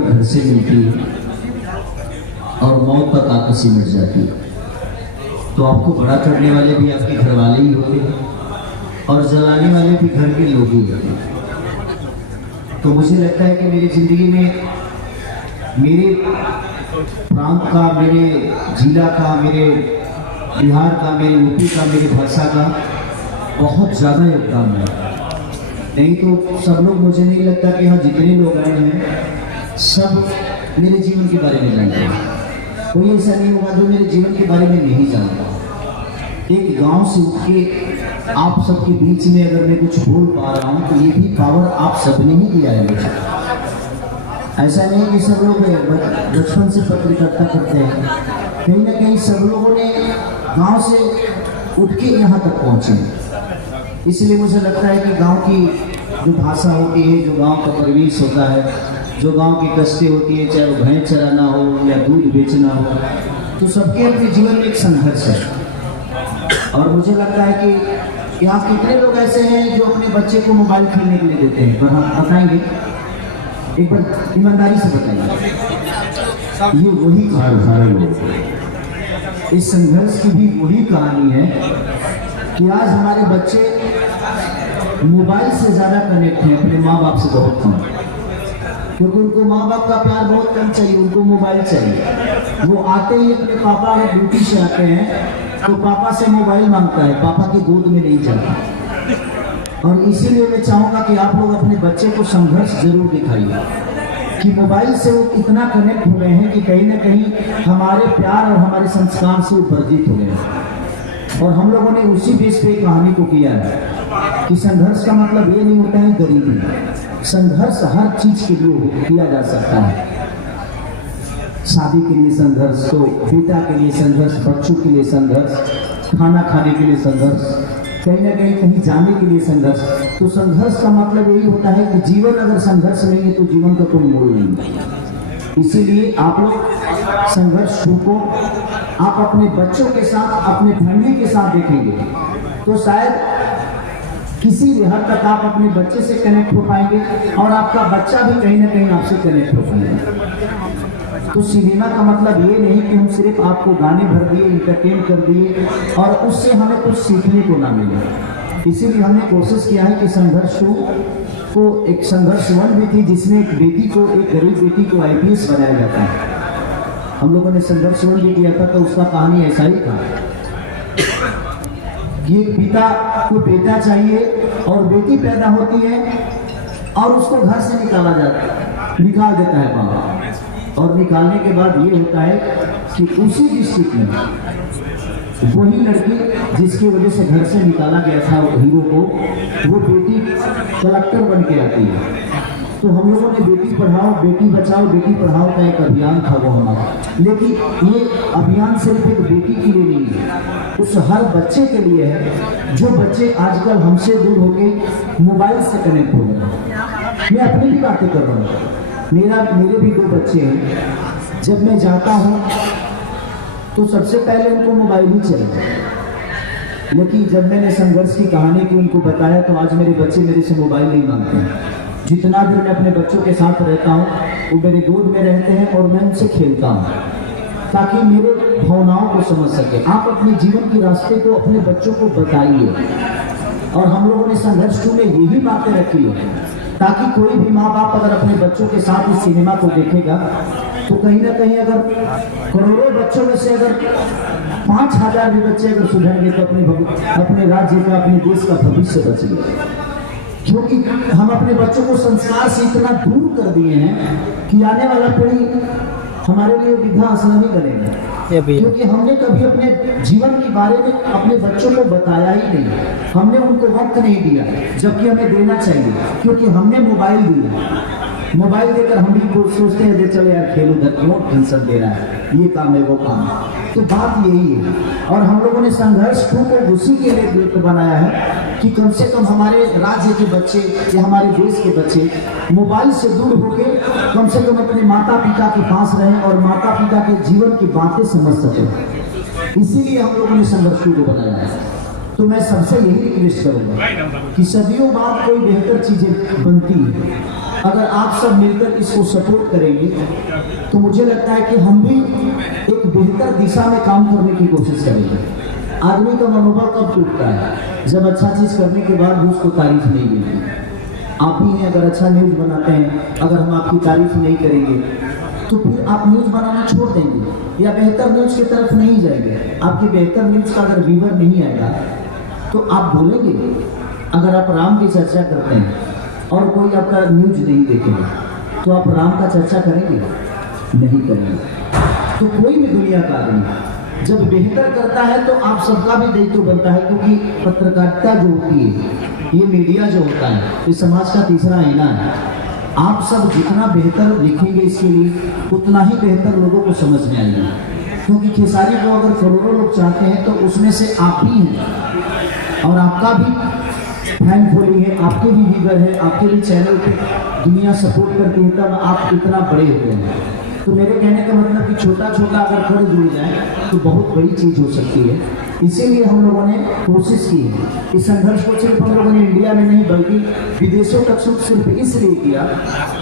को घर से मिलती है और मौत तक आकर सिमट जाती है, तो आपको बड़ा करने वाले भी आपके घर वाले ही होते हैं और जलाने वाले भी घर के लोग ही होते हैं। तो मुझे लगता है कि मेरी ज़िंदगी में मेरे प्रांत का, मेरे जिला का, मेरे बिहार का, मेरे यूपी का, मेरे भाषा का बहुत ज़्यादा योगदान है। नहीं तो सब लोग, मुझे नहीं लगता कि यहाँ जितने लोग आए हैं सब मेरे जीवन के बारे में जानते हैं। कोई ऐसा नहीं होगा जो मेरे जीवन के बारे में नहीं जानता। एक गांव से उठ के आप सबके बीच में अगर मैं कुछ बोल पा रहा हूँ तो ये भी पावर आप सबने ही दिया है मुझे। ऐसा नहीं कि सब लोग बचपन से पत्रकारिता करते हैं, कहीं ना कहीं सब लोगों ने गांव से उठ के यहाँ तक पहुँचे। इसलिए मुझे लगता है कि गांव की जो भाषा होती है, जो गांव का परिवेश होता है, जो गांव की कष्टें होती है, चाहे वो भैंस चराना हो या दूध बेचना हो, तो सबके अपने जीवन में एक संघर्ष है। और मुझे लगता है कि यहाँ कितने लोग ऐसे हैं जो अपने बच्चे को मोबाइल खेलने के लिए देते हैं, पर हम बताएंगे, एक बार ईमानदारी से बताइए। ये वही सारे लोग, इस संघर्ष की भी वही कहानी है कि आज हमारे बच्चे मोबाइल से ज़्यादा कनेक्ट हैं अपने माँ बाप से बहुत कम, क्योंकि उनको माँ बाप का प्यार बहुत कम चाहिए, उनको मोबाइल चाहिए। वो आते ही अपने पापा ड्यूटी से आते हैं तो पापा से मोबाइल मांगता है, पापा की गोद में नहीं जाता। और इसीलिए मैं चाहूँगा कि आप लोग अपने बच्चे को संघर्ष जरूर दिखाइए कि मोबाइल से वो इतना कनेक्ट हो गए हैं कि कहीं ना कहीं हमारे प्यार और हमारे संस्कार से वर्जित हो गए हैं। और हम लोगों ने उसी बेस पे कहानी को किया है कि संघर्ष का मतलब ये नहीं होता है गरीबी। संघर्ष हर चीज के लिए किया जा सकता है। शादी के लिए संघर्ष, तो पिता के लिए संघर्ष, बच्चों के लिए संघर्ष, खाना खाने के लिए संघर्ष, कहीं ना कहीं जाने के लिए संघर्ष। तो संघर्ष का मतलब यही होता है कि जीवन अगर संघर्ष नहीं है तो जीवन का कोई मोल नहीं। इसीलिए आप लोग संघर्ष को आप अपने बच्चों के साथ, अपने फैमिली के साथ देखेंगे तो शायद किसी भी हद तक आप अपने बच्चे से कनेक्ट हो पाएंगे और आपका बच्चा भी कहीं ना कहीं आपसे कनेक्ट हो पाएगा। तो सिनेमा का मतलब ये नहीं कि हम सिर्फ आपको गाने भर दिए, इंटरटेन कर दिए और उससे हमें कुछ सीखने को ना मिले। इसीलिए हमने कोशिश किया है कि संघर्ष को एक संघर्ष वन भी थी जिसमें एक बेटी को, एक गरीब बेटी को IPS बनाया जाता है। हम लोगों ने संघर्ष वन भी किया था तो उसका कहानी ऐसा ही था कि एक पिता को बेटा चाहिए और बेटी पैदा होती है और उसको घर से निकाल देता है बाबा। और निकालने के बाद ये होता है कि उसी डिस्ट्रिक्ट में वही लड़की जिसकी वजह से घर से निकाला गया था हीरो को, वो बेटी कलेक्टर बन के आती है। तो हम लोगों ने बेटी पढ़ाओ बेटी बचाओ बेटी पढ़ाओ का एक अभियान था वो हमारा। लेकिन ये अभियान सिर्फ एक बेटी के लिए नहीं है, उस हर बच्चे के लिए है जो बच्चे आजकल हमसे दूर होके मोबाइल से कनेक्ट हो गए। मैं अपनी भी बातें कर रहा हूँ, मेरे भी 2 बच्चे हैं। जब मैं जाता हूँ तो सबसे पहले उनको मोबाइल ही चाहिए, लेकिन जब मैंने संघर्ष की कहानी की उनको बताया तो आज मेरे बच्चे मेरे से मोबाइल नहीं मांगते हैं। जितना भी मैं अपने बच्चों के साथ रहता हूँ वो मेरे गोद में रहते हैं और मैं उनसे खेलता हूँ ताकि मेरे भावनाओं को समझ सके। आप अपने जीवन के रास्ते को अपने बच्चों को बताइए। और हम लोगों ने संघर्ष में यही बातें रखी है ताकि कोई भी माँ बाप अगर अपने बच्चों के साथ इस सिनेमा को देखेगा तो कहीं ना कहीं अगर करोड़ों बच्चों में से अगर 5000 भी बच्चे अगर सुधरेंगे तो अपने राज्य का, अपने देश का भविष्य बचेगा। क्योंकि हम अपने बच्चों को संस्कार से इतना दूर कर दिए हैं कि आने वाला पीढ़ी हमारे लिए वृद्धाश्रम नहीं करेंगे, क्योंकि हमने कभी अपने जीवन के बारे में अपने बच्चों को बताया ही नहीं। हमने उनको वक्त नहीं दिया जबकि हमें देना चाहिए, क्योंकि हमने मोबाइल दिया। मोबाइल देकर हम भी सोचते हैं चलो यार खेलो, क्यों टेंशन दे रहा है, ये काम है वो काम है। तो बात यही है। और हम लोगों ने संघर्ष को उसी के लिए बनाया है कि कम से कम हमारे राज्य के बच्चे या हमारे देश के बच्चे मोबाइल से दूर होकर कम से कम अपने माता पिता के पास रहें और माता पिता के जीवन की बातें समझ सकें। इसीलिए हम लोगों ने संघर्ष को बनाया है। तो मैं सबसे यही रिक्वेस्ट करूंगा कि सदियों बाद कोई बेहतर चीजें बनती है अगर आप सब मिलकर इसको सपोर्ट करेंगे तो मुझे लगता है कि हम भी एक बेहतर दिशा में काम करने की कोशिश करेंगे। आदमी का मनोबल कब टूटता है? जब अच्छा चीज करने के बाद भी उसको तारीफ नहीं मिलती। आप ही हैं, अगर अच्छा न्यूज बनाते हैं, अगर हम आपकी तारीफ नहीं करेंगे तो फिर आप न्यूज बनाना छोड़ देंगे या बेहतर न्यूज की तरफ नहीं जाएंगे। आपकी बेहतर न्यूज का अगर व्यूअर नहीं आएगा तो आप बोलेंगे। अगर आप राम की चर्चा करते हैं और कोई आपका न्यूज नहीं देखेगा तो आप राम का चर्चा करेंगे? नहीं करेंगे। तो कोई भी दुनिया का आदमी जब बेहतर करता है तो आप सबका भी दायित्व बनता है, क्योंकि पत्रकारिता जो होती है, ये मीडिया जो होता है, ये समाज का तीसरा आईना है। आप सब जितना बेहतर लिखेंगे इसके लिए उतना ही बेहतर लोगों को समझ में आएगा। क्योंकि खेसारी को अगर करोड़ों लोग चाहते हैं तो उसमें से आप ही हैं, और आपका भी फैन फॉलोइंग है, आपके भी व्यूअर है, आपके भी चैनल पे दुनिया सपोर्ट करती है, तब आप इतना बड़े हुए हैं। तो मेरे कहने का मतलब कि छोटा छोटा अगर खड़ जुड़ जाए तो बहुत बड़ी चीज हो सकती है। इसीलिए हम लोगों ने कोशिश की है। इस संघर्ष को सिर्फ हम लोगों ने इंडिया में नहीं बल्कि विदेशों तक सिर्फ इसलिए किया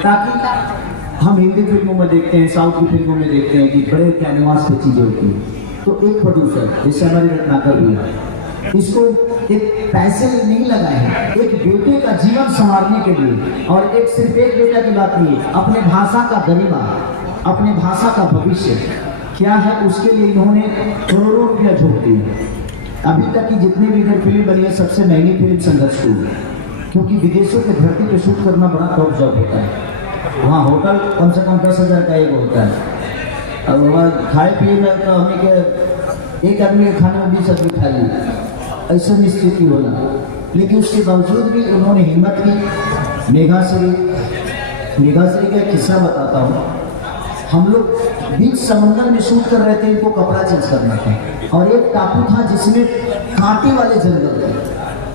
ताकि हम हिंदी फिल्मों में देखते हैं, साउथ की फिल्मों में देखते हैं कि बड़े कैनवास पे चीजें होती हैं। तो एक प्रोड्यूसर जैसे हमारे रत्नाकर भी है, इसको एक पैसे नहीं लगाए हैं, एक बेटे का जीवन संवारने के लिए। और एक सिर्फ एक बेटा की बात नहीं है, अपने भाषा का गरिमा, अपने भाषा का भविष्य क्या है उसके लिए इन्होंने करोड़ों रुपया झोंक दिया। अभी तक की जितनी भी इधर फिल्म बनी है सबसे महंगी फिल्म संघर्ष टू, क्योंकि विदेशों के धरती पे शूट करना बड़ा टॉप जॉब होता है। वहाँ होटल कम से कम 10,000 का एक होता है। अब वहाँ खाए पिए में तो हमें के एक आदमी के खाने में 20 आदमी खा ली, ऐसा स्थिति होना। लेकिन उसके बावजूद भी उन्होंने हिम्मत की। मेघाश्री का किस्सा बताता हूँ। हम लोग बीच समंदर में शूट कर रहे थे, इनको कपड़ा चेंज करना था, और एक टापू था जिसमें कांटे वाले जंगल थे,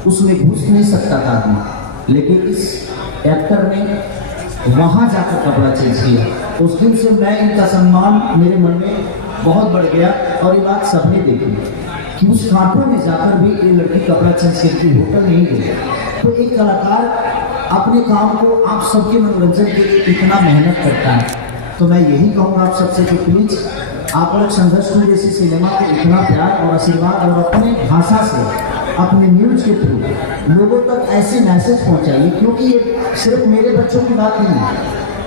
उसमें घुस नहीं सकता था आदमी। लेकिन इस एक्टर ने वहां जाकर कपड़ा चेंज किया। उस दिन से मैं इनका सम्मान मेरे मन में बहुत बढ़ गया, और ये बात सबने देखी कि उस कांटों में जाकर भी ये लड़की कपड़ा चेंज करके होटल नहीं गई। तो एक कलाकार अपने काम को आप सबके मनोरंजन के लिए इतना मेहनत करता है, तो मैं यही कहूँगा आप सबसे कि प्लीज आप लोग संघर्ष टू जैसी सिनेमा को इतना प्यार और आशीर्वाद और अपने भाषा से, अपने न्यूज के थ्रू लोगों तक ऐसे मैसेज पहुंचाइए। क्योंकि ये सिर्फ मेरे बच्चों की बात नहीं है,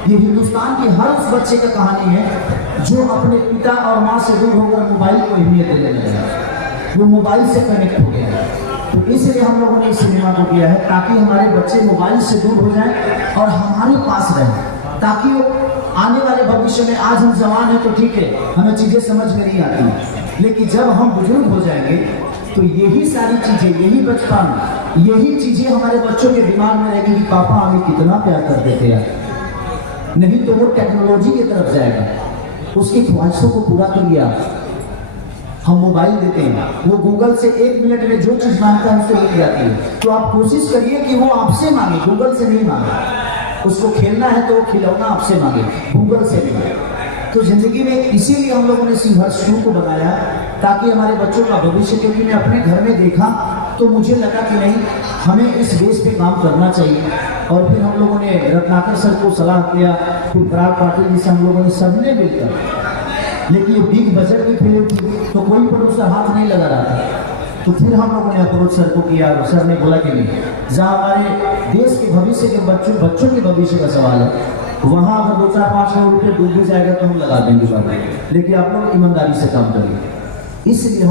ये हिंदुस्तान के हर उस बच्चे की कहानी है जो अपने पिता और माँ से दूर होकर मोबाइल को अहमियत देने लगा, वो मोबाइल से कनेक्ट हो गया। तो इसलिए हम लोगों ने इस सिनेमा को किया है ताकि हमारे बच्चे मोबाइल से दूर हो जाएं और हमारे पास रहें, ताकि वो आने वाले भविष्य में, आज हम जवान हैं तो ठीक है, हमें चीजें समझ में नहीं आती, लेकिन जब हम बुजुर्ग हो जाएंगे तो यही सारी चीजें, यही बचपन, यही चीजें हमारे बच्चों के दिमाग में रहेगी कि पापा हमें कितना प्यार करते थे यार। नहीं तो वो टेक्नोलॉजी की तरफ जाएगा, उसकी ख्वाहिशों को पूरा कर लिया। हम मोबाइल देते हैं, वो गूगल से 1 मिनट में जो चीज मांगता है उससे मिल जाती है। तो आप कोशिश करिए कि वो आपसे मांगे, गूगल से नहीं मांगे। उसको खेलना है तो वो खिलौना आपसे मांगे, गूगल से नहीं। तो जिंदगी में इसीलिए हम लोगों ने संघर्ष टू को बनाया ताकि हमारे बच्चों का भविष्य, क्योंकि मैं अपने घर में देखा तो मुझे लगा कि नहीं, हमें इस बेस पे काम करना चाहिए। और फिर हम लोगों ने रत्नाकर सर को सलाह किया, फिर पराग पाटिल जी से हम लोगों ने सबने मिलकर, लेकिन ये बिग बजट की फिल्म थी तो कोई प्रोड्यूसर हाथ नहीं लगा रहा था। तो फिर हम लोगों ने अप्रोच सर को किया, सर ने बोला कि नहीं, जहाँ हमारे देश के भविष्य के बच्चों के भविष्य का सवाल है, वहाँ अगर 2-4-5 करोड़ रुपये डूब भी जाएगा तो हम लगा देंगे बात, लेकिन आप लोग ईमानदारी से काम करिए। इसलिए